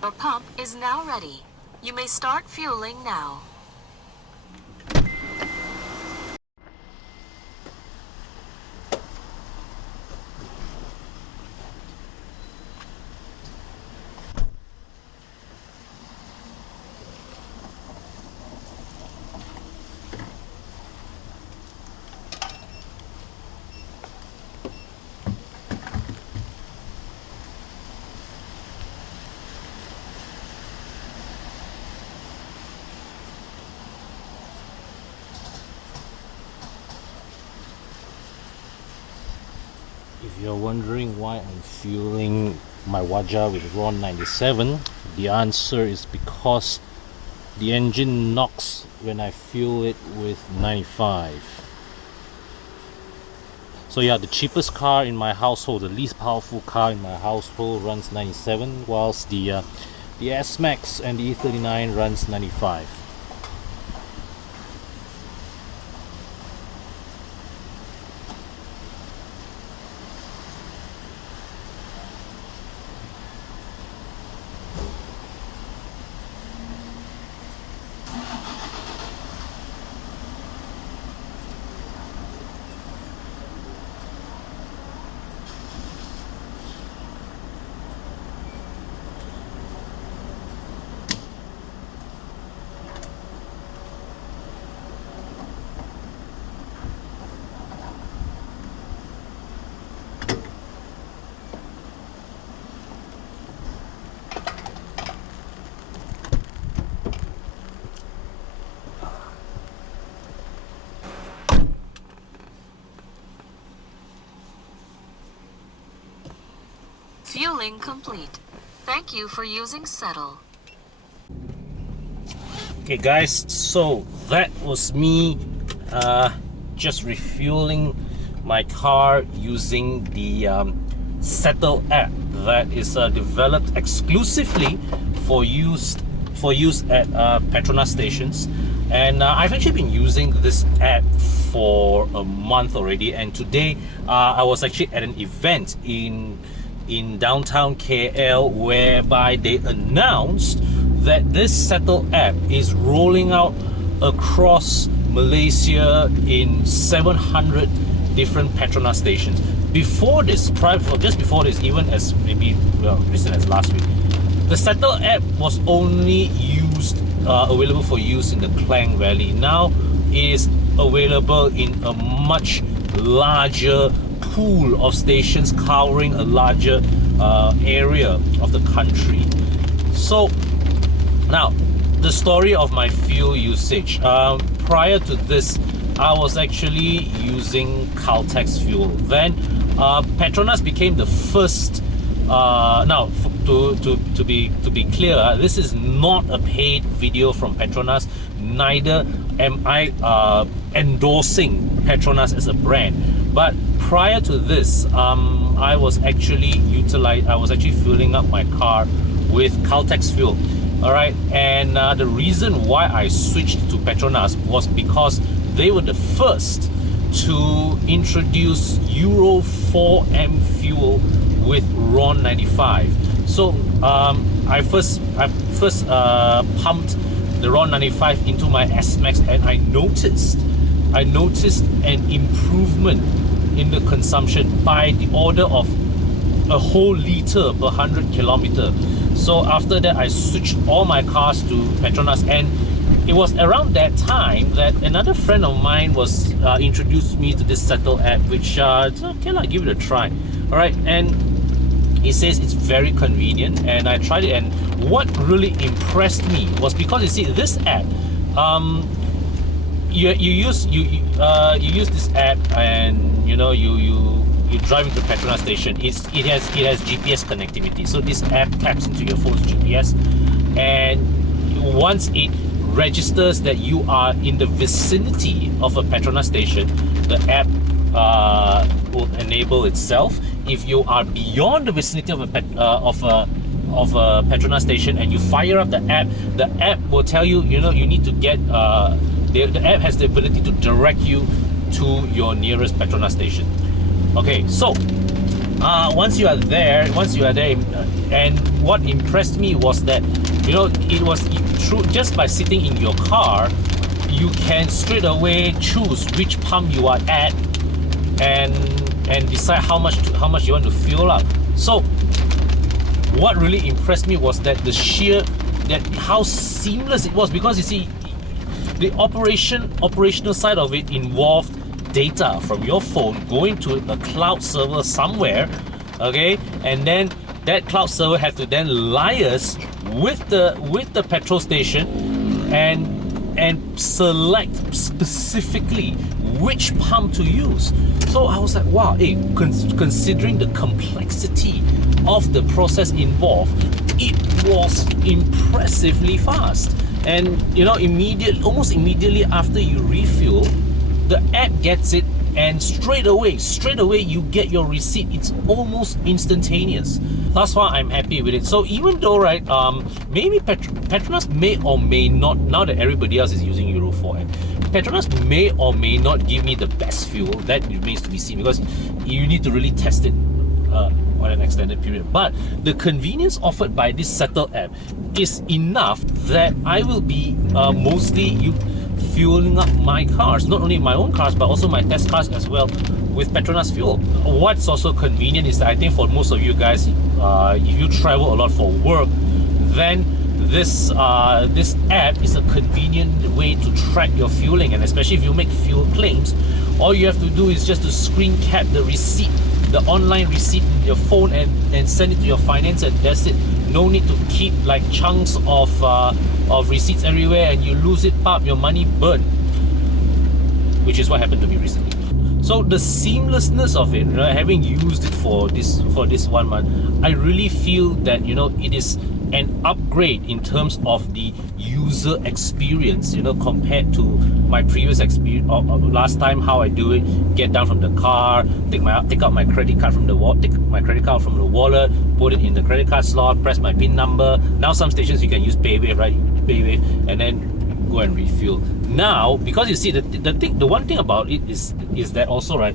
Your pump is now ready. You may start fueling now. If you're wondering why I'm fueling my Waja with RON 97, the answer is because the engine knocks when I fuel it with 95. So yeah, the cheapest car in my household, the least powerful car in my household runs 97, whilst the S-Max and the E39 runs 95. Fueling complete. Thank you for using Setel. Okay guys, so that was me just refueling my car using the Setel app that is developed exclusively for use at Petronas stations. And I've actually been using this app for a month already, and today I was actually at an event in downtown KL whereby they announced that this Setel app is rolling out across Malaysia in 700 different Petronas stations. Before this, just before this, even as maybe recent as last week, the Setel app was only available for use in the Klang Valley. Now it is available in a much larger pool of stations covering a larger area of the country. So now the story of my fuel usage. Prior to this, I was actually using Caltex fuel. Then Petronas became the first. Now, to be clear, this is not a paid video from Petronas. Neither am I endorsing Petronas as a brand. But prior to this, I was actually filling up my car with Caltex fuel. All right, and the reason why I switched to Petronas was because they were the first to introduce Euro 4M fuel with RON 95. So I first pumped the RON 95 into my S-Max, and I noticed an improvement in the consumption by the order of a whole liter per 100 kilometer. So after that, I switched all my cars to Petronas, and it was around that time that another friend of mine was introduced me to this Setel app, which it's okay, I'll give it a try. All right, and he says it's very convenient, and I tried it, and what really impressed me was because you see this app, you use this app, and you drive into Petronas station. It has GPS connectivity, so this app taps into your phone's GPS, and once it registers that you are in the vicinity of a Petronas station, the app will enable itself. If you are beyond the vicinity of a Petronas station and you fire up the app will tell you, you need to get the app has the ability to direct you to your nearest Petronas station. Okay, so once you are there, and what impressed me was that, you know, it was through just by sitting in your car, you can straight away choose which pump you are at, and decide how much you want to fuel up. So what really impressed me was that how seamless it was, because you see, the operational side of it involved data from your phone going to a cloud server somewhere, okay, and then that cloud server have to then liaise with the petrol station and select specifically which pump to use. So I was like, wow, hey, considering the complexity of the process involved, it was impressively fast. And you know, almost immediately after you refuel, the app gets it, and straight away you get your receipt. It's almost instantaneous. That's why I'm happy with it. So even though, right, maybe Petronas may or may not, now that everybody else is using Euro 4, and Petronas may or may not give me the best fuel. That remains to be seen, because you need to really test it on an extended period. But the convenience offered by this Setel app is enough that I will be mostly fueling up my cars, not only my own cars but also my test cars as well, with Petronas fuel. What's also convenient is that I think for most of you guys, if you travel a lot for work, then this app is a convenient way to track your fueling. And especially if you make fuel claims, all you have to do is just to screen cap the receipt, the online receipt in your phone, and send it to your finance, and that's it. No need to keep like chunks of receipts everywhere, and you lose it, pop, your money burn, which is what happened to me recently. So the seamlessness of it, you know, having used it for this 1 month, I really feel that, you know, it is an upgrade in terms of the user experience, you know, compared to my previous experience last time. How I do it: get down from the car, take out my credit card from the wallet, put it in the credit card slot, press my PIN number. Now some stations you can use PayWave, right? PayWave, and then go and refuel. Now, because you see, the one thing about it is that also, right?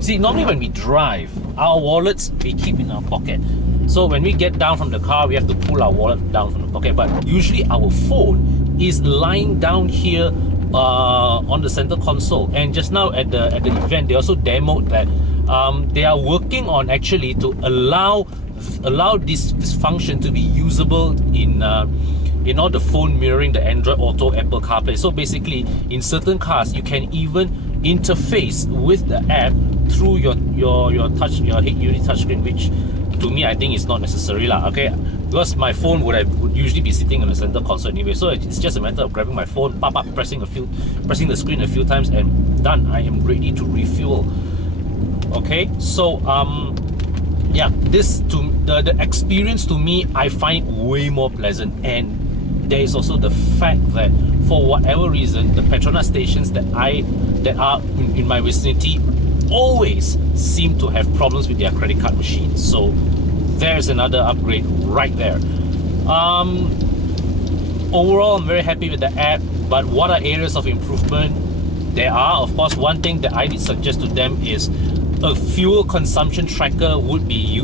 See, normally when we drive, our wallets we keep in our pocket. So when we get down from the car, we have to pull our wallet down from the pocket. But usually our phone is lying down here on the center console. And just now at the event, they also demoed that they are working on actually to allow this function to be usable in all the phone mirroring the Android Auto, Apple CarPlay. So basically, in certain cars, you can even interface with the app through your head unit touchscreen, which to me, I think it's not necessary lah. Okay, because my phone would usually be sitting on the center console anyway. So it's just a matter of grabbing my phone, pressing the screen a few times, and done. I am ready to refuel. Okay, so yeah, the experience to me, I find way more pleasant. And there is also the fact that for whatever reason, the Petronas stations that are in my vicinity always seem to have problems with their credit card machines. So there's another upgrade right there. Overall, I'm very happy with the app, but what are areas of improvement? There are, of course, one thing that I did suggest to them is a fuel consumption tracker would be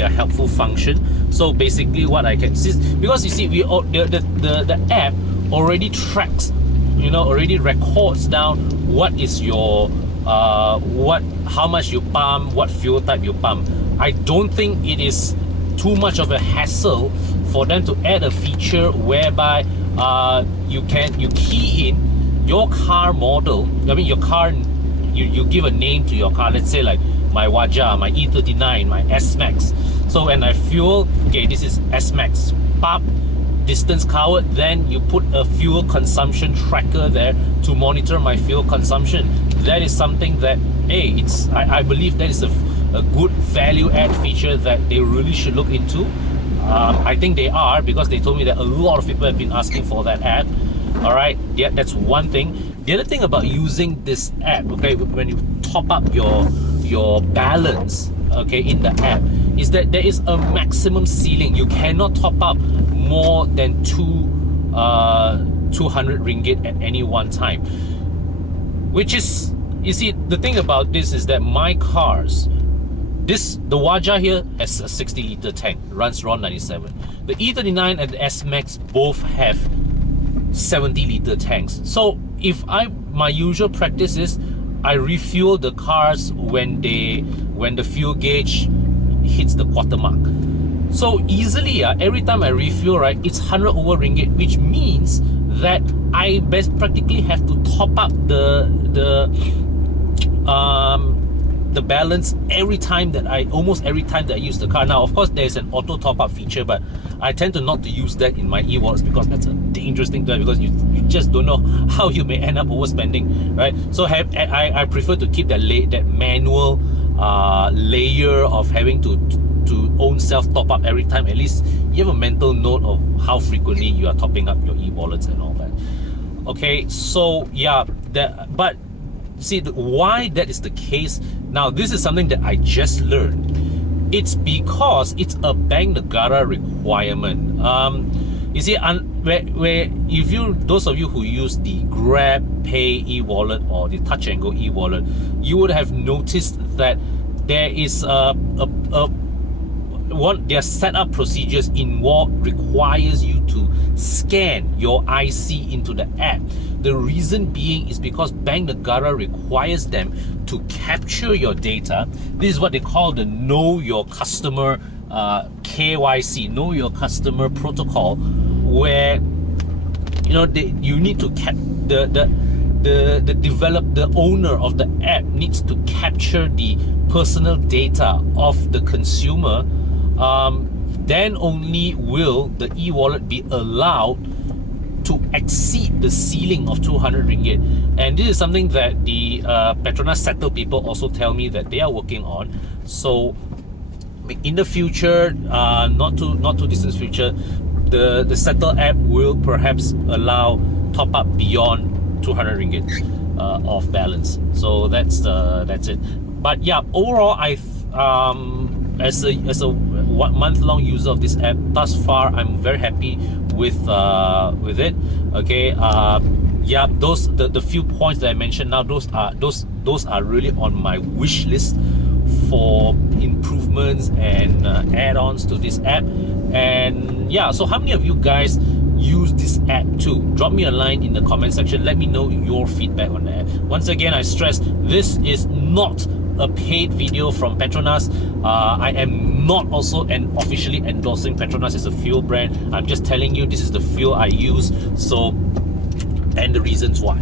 a helpful function. So basically, what I can see, because you see, the app already tracks, you know, already records down what is your how much you pump, what fuel type you pump. I don't think it is too much of a hassle for them to add a feature whereby you key in your car model. I mean, your car, you give a name to your car. Let's say like my Waja, my E39, my S-Max. So when I fuel, okay, this is S-Max. Pop, distance covered. Then you put a fuel consumption tracker there to monitor my fuel consumption. That is something that, hey, I believe that is a good value add feature that they really should look into. I think they are, because they told me that a lot of people have been asking for that app. All right, yeah, that's one thing. The other thing about using this app, okay, when you top up your balance, okay, in the app, is that there is a maximum ceiling. You cannot top up more than 200 ringgit at any one time. Which is, you see, the thing about this is that my cars, The Waja here has a 60-litre tank, runs RON 97. The E39 and the S-Max both have 70-litre tanks. So if my usual practice is I refuel the cars when the fuel gauge hits the quarter mark. So easily, every time I refuel, right, it's 100 over ringgit, which means that I practically have to top up the balance almost every time that I use the car. Now, of course, there's an auto top-up feature, but I tend to not to use that in my e-wallets because that's a dangerous thing to do, because you just don't know how you may end up overspending, right? So I prefer to keep that manual layer of having to own self top up every time. At least you have a mental note of how frequently you are topping up your e-wallets and all that. Okay, so yeah, but see why that is the case. Now, this is something that I just learned. It's because it's a bank negara requirement. You see, those of you who use the Grab Pay e-wallet or the Touch and Go e-wallet, you would have noticed that there is their setup procedures in what requires you to scan your IC into the app. The reason being is because Bank Negara requires them to capture your data. This is what they call the Know Your Customer KYC, Know Your Customer protocol, where you need to the owner of the app needs to capture the personal data of the consumer. Then only will the e-wallet be allowed to exceed the ceiling of 200 ringgit. And this is something that the Petronas Setel people also tell me that they are working on. So in the future, not too distant future, the Setel app will perhaps allow top up beyond 200 ringgit of balance. So that's it. But yeah, overall, as a 1 month-long user of this app, thus far I'm very happy with it. Okay, yeah, the few points that I mentioned now, those are really on my wish list for improvements and add-ons to this app. And yeah, so how many of you guys use this app too? Drop me a line in the comment section. Let me know your feedback on the app. Once again, I stress, this is not a paid video from Petronas. I am not also officially endorsing Petronas as a fuel brand. I'm just telling you this is the fuel I use, and the reasons why.